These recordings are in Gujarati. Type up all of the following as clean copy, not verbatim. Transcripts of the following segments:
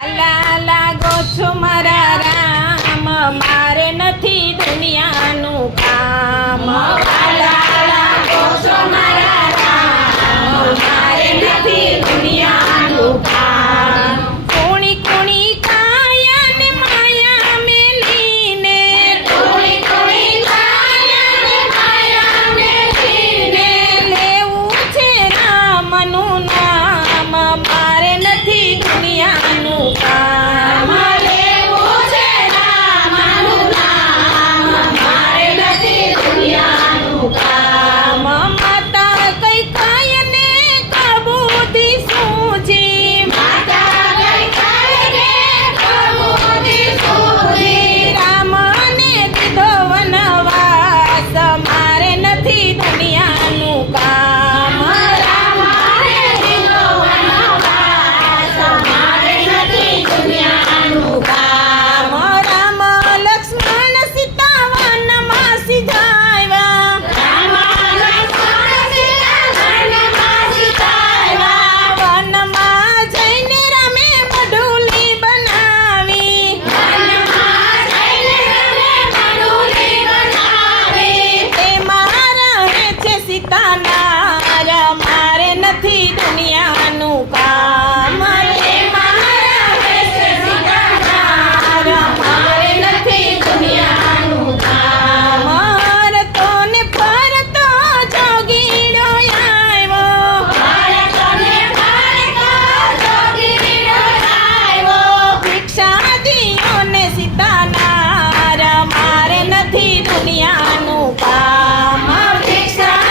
આલા લાગો છો મારા રામ, મારે નથી દુનિયાનું કામ. આલા લાગો છો મારા રામ, મારે નથી દુનિયાનું કામ. કોણી કોણી કાયા ને માયા મેલીને, કોણી કોણી કાયા ને માયા મેલીને લેવું છે રામનું નામ, મારે નથી દુનિયાનું કામ. લેવું છે રામનું નામ, મારે નથી દુનિયાનું કામ. માતા કઈ કાય ને કબૂતી સૂજી, માતા કઈ કાય ને કબૂતી સૂજી. રામને દીધો વનવાસ, મારે નથી દુનિયાનું કામ. રામને દીધો વનવાસ, મારે નથી દુનિયાનું કામ. રામ લક્ષ્મણ સીતા વનમાં સિધાવ્યા, રામ લક્ષ્મણ સીતા વનમાં સિધાવ્યા. વનમાં જઈને રામે મઢુલી બનાવી, વનમાં જઈને રામે મઢુલી બનાવી. એમાં રહે છે સીતાનાર, મારે નથી દુનિયાનું કામ. એમાં રહે છે સીતાનાર, મારે નથી દુનિયાનું કામ. ફરતો ને ફરતો જોગીડો આવ્યો, ફરતો ને ફરતો જોગીડો આવ્યો. ભિક્ષા દિયો ને સીતાનાર, મારે નથી દુનિયાનું કામ. ભિક્ષા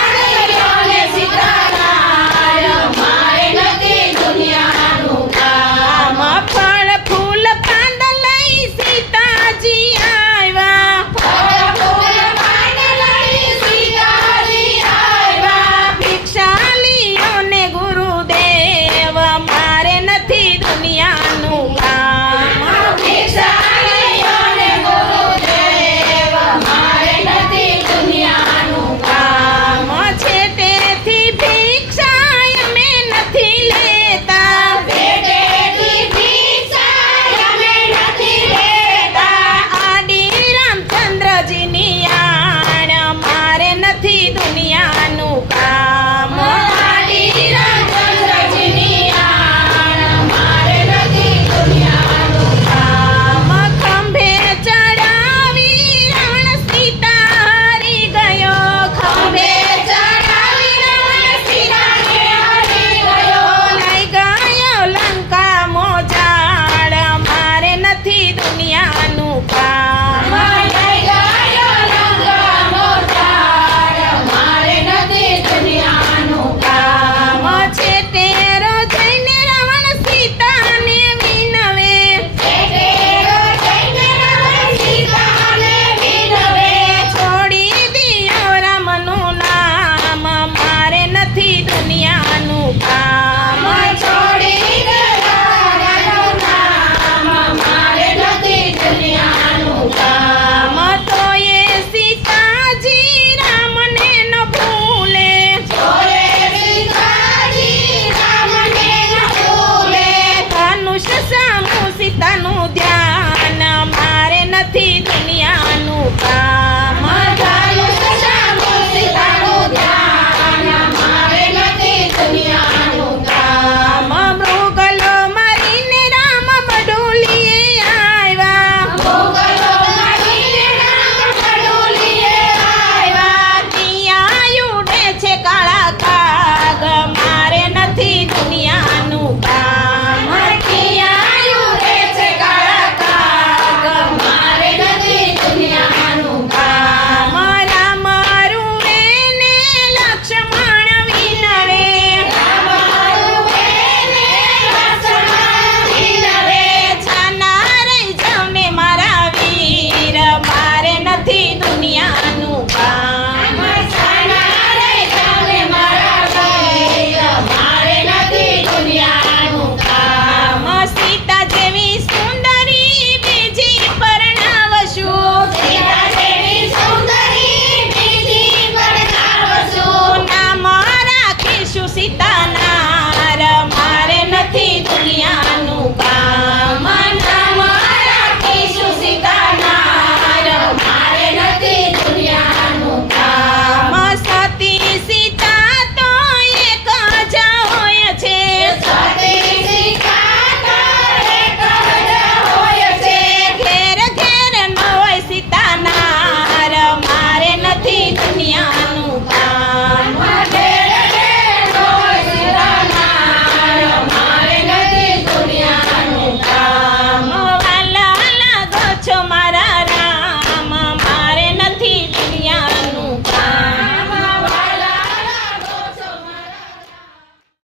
દિયો ને સીતાનાર, મારે નથી દુનિયાનું કામ. ફળ ફૂલ પાંદ લઈ સીતાજી આવ્યા, ફળ ફૂલ પાંદ લઈ સીતાજી આવ્યા. ભિક્ષા લિયો ને ગુરુદેવ, મારે નથી દુનિયાનું કામ. ભિક્ષા લિયો ને ગુરુદેવ, મારે નથી દુનિયાનું કામ. છેટેથી ભિક્ષા અમે નથી લેતા, છેટેથી ભિક્ષા અમે નથી લેતા. આડી રામચંદ્રજીની આણ, મારે નથી દુનિયાનું કામ. આડી રામચંદ્રજીની આણ, મારે નથી દુનિયાનું કામ. ખંભે ચડાવી રાવણ સીતા હારી ગયો, ખંભે ચડાવી રાવણ સીતાને હારી ગયો. લઈ ગયો લંકા મોજાડ, મારે નથી દુનિયાનું કામ. લઈ ગયો લંકા મોજાડ, મારે નથી દુનિયાનું કામ. છેટેરો જઈને રાવણ સીતાને વિનવે, છેટેરો જઈને રાવણ સીતાને વિનવે. છોડી દિયો રામનું નામ, મારે નથી દુનિયાનું કામ. છોડી દિયો રામનું નામ, મારે નથી દુનિયાનું કામ. તો એ સીતાજી રામને ન ભૂલે, તો એ સીતાજી રામને ન ભૂલે. ધનુષ સામું સીતાનું